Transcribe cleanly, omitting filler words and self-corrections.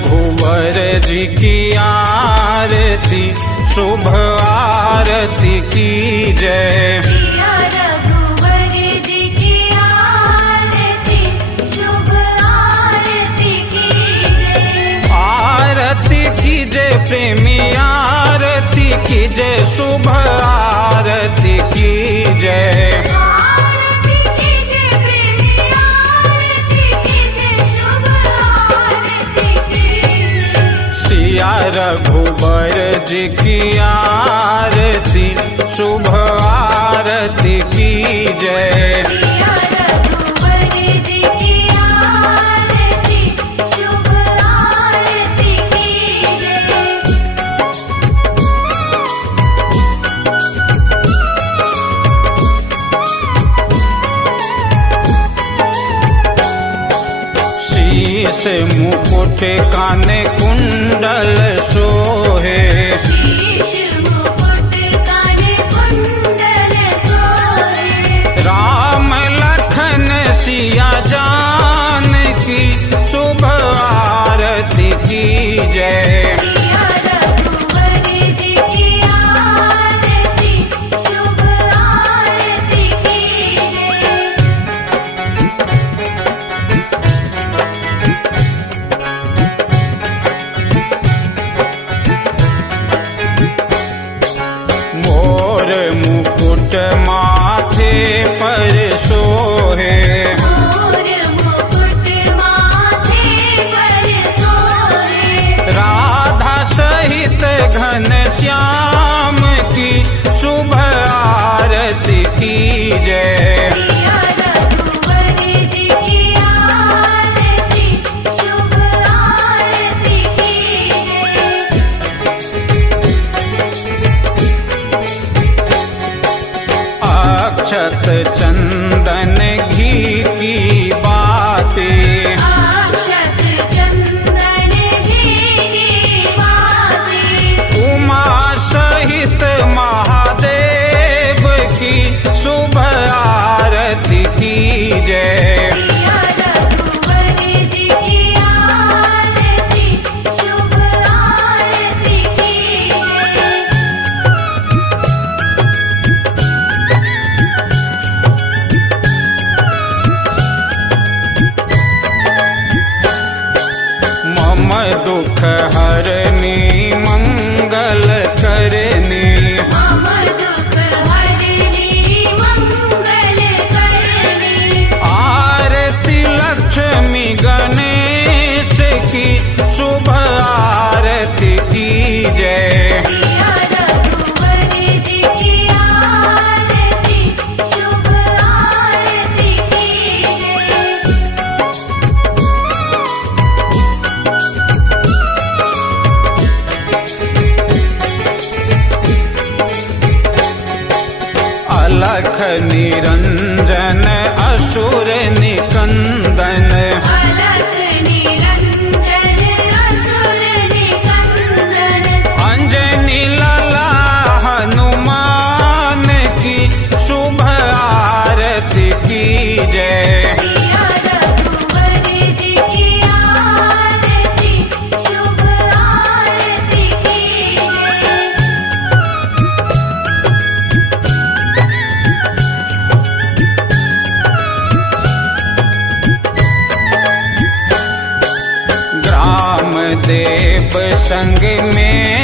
रघुवर जी की आरती, शुभ आरती की जय। सिया रघुवर जी की आरती, शुभ आरती की जय। आरती कीजय प्रेमी आरती कीजय, शुभ आरती की जय। आरती कीजय प्रेमी आरती कीजय, शुभ आरती की जय। सिया रघुवर जी की आरती, शुभ आरती की जय। सिया रघुवर जी की आरती, शुभ आरती की जय। शीश मुकुट काने कुंडल सोहे, शीश मुकुट काने कुंडल सोहे। राम लखन सिया जानकी, शुभ आरती की जय। सिया रघुवर जी की आरती, शुभ आरती की जय। मोर मुकुट माथे पर सोहे, मोर मुकुट माथे पर सोहे। राधा सहित घन श्याम की, शुभ आरती की जय। सिया रघुवर जी की आरती, शुभ आरती की जय। अक्षत चंदन घी की बातें, अक्षत चंदन घी की बातें। उमा सहित महादेव की, शुभ आरती की जय। सिया रघुवर जी की आरती, शुभ आरती की जय। मम दुख हरनी मंगल करनी, मम दुख हरनी मंगल करनी। आरती लक्ष्मी गणेश की, शुभ आरती की जय। सिया रघुवर जी की आरती, शुभ आरती की जय। अलख निरंजन असुर निकंदन, अलख निरंजन असुर निकंदन। अंजनी लला हनुमान की, शुभ आरती की जय। सिया रघुवर जी की आरती, शुभ आरती की जय। ग्राम देव संग में